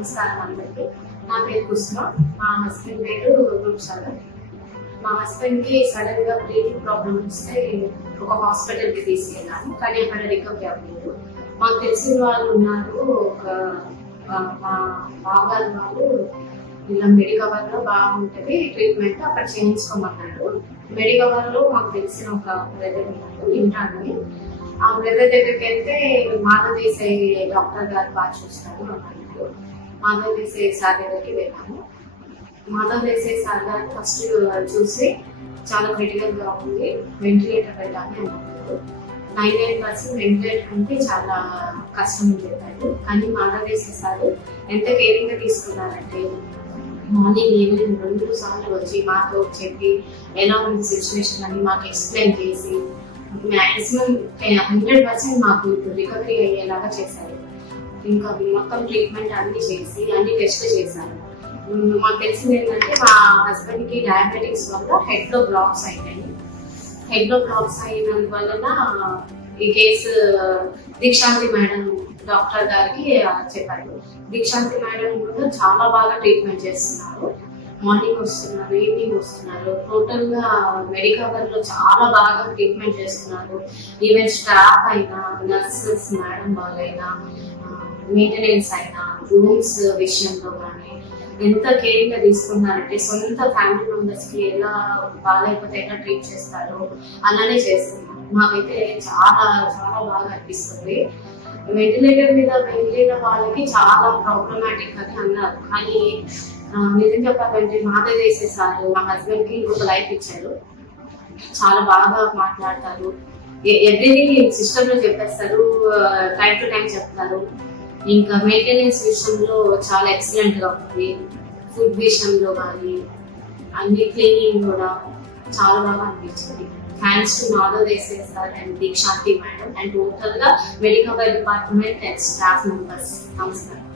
నమస్కారం అందరికీ. నా పేరు కుస్మా, మా హస్బెండ్ పేరు రూప్సాగర్. మా హస్బెండ్ కి సడన్ గా బ్రీతింగ్ ప్రాబ్లమ్ వస్తే ఒక హాస్పిటల్ కి తీసుకెళ్ళాను, కానీ అక్కడ రికవరీ అవ్వలేదు. మాకు తెలిసిన వాళ్ళు ఉన్నారు, ఒక మా బావగారు వాళ్ళు ఇలా మెడికవర్ లో బాగుంటది ట్రీట్మెంట్, అక్కడ చేయించుకోమన్నారు. మెడికవర్ లో మాకు తెలిసిన ఒక బ్రదర్ ఉన్నారు ఇంటాన్ని. ఆ బ్రదర్ దగ్గరికి వెళ్తే మాధవ్ దేశాయ్ డాక్టర్ గారు బాగా చూస్తారు అన్నారు. మాధవ్ దేశాయ్ సార్ దగ్గరికి వెళ్ళాము. మాధవ్ దేశాయ్ సార్ గారు ఫస్ట్ చూసి చాలా క్రిటికల్ గా ఉంది, వెంటిలేటర్ పెట్టాలి అన్నారు. 99% వెంటిలేటర్ అంటే చాలా కష్టం అని చెప్పారు. కానీ మాధవ్ దేశాయ్ సార్ ఎంత కేరింగ్ గా తీసుకున్నారంటే మార్నింగ్ ఈవినింగ్ 2 సార్లు వచ్చి మాతో చెప్పి ఎలా ఉంది సిచ్యువేషన్ అని మాకు ఎక్స్ప్లెయిన్ చేసి మాక్సిమం 100% మాకు రికవరీ అయ్యేలాగా చేశారు. ఇంకా మొత్తం ట్రీట్మెంట్ అన్ని చేసి అన్ని టెస్ట్ చేశారు. మాకు తెలిసింది ఏంటంటే మా హస్బెండ్ కి డయాబెటిక్స్ వల్ల హెడ్ లో బ్లాక్స్ అయినాయి. హెడ్ లో బ్లాక్స్ అయినందువలన ఈ కేసు దీక్షాంతి మేడం డాక్టర్ గారికి చెప్పారు. దీక్షాంతి మేడం కూడా చాలా బాగా ట్రీట్మెంట్ చేస్తున్నారు. మార్నింగ్ వస్తున్నారు, ఈవినింగ్ వస్తున్నారు. టోటల్ గా మెడికవర్ లో చాలా బాగా ట్రీట్మెంట్ చేస్తున్నారు. ఈవెన్ స్టాఫ్ అయినా, నర్సెస్ మేడం వాళ్ళైనా, మెయింటెనెన్స్ అయినా, రూమ్స్ విషయంలో కానీ ఎంత కేరింగ్ గా తీసుకున్నారంటే సొంత ఫ్యామిలీ మెంబర్స్ కి ఎలా బాగాలేకపోతే ఎలా ట్రీట్ చేస్తారో అలానే చేస్తున్నారు. మాకైతే చాలా చాలా బాగా అనిపిస్తుంది. వెంటిలేటర్ మీద వెళ్ళిన వాళ్ళకి చాలా ప్రాబ్లమాటిక్ అని అన్నారు, కానీ నిజం చెప్పాలంటే మాధవ్ దేశాయ్ సార్ మా హస్బెండ్ కి ఇంకొక లైఫ్ ఇచ్చారు. చాలా బాగా మాట్లాడతారు, ఎవ్రీథింగ్ సిస్టమ్ లో చెప్పేస్తారు, టైం టు టైం చెప్తారు. ఇంకా మెయింటెనెన్స్ విషయంలో చాలా ఎక్సలెంట్ గా ఉంది. ఫుడ్ విషయంలో కానీ అన్ని క్లీనింగ్ కూడా చాలా బాగా అనిపించింది. Thanks to Madhav Desai sir and Dikshanti madam and total గా Medicover department and staff members. నమస్కారం.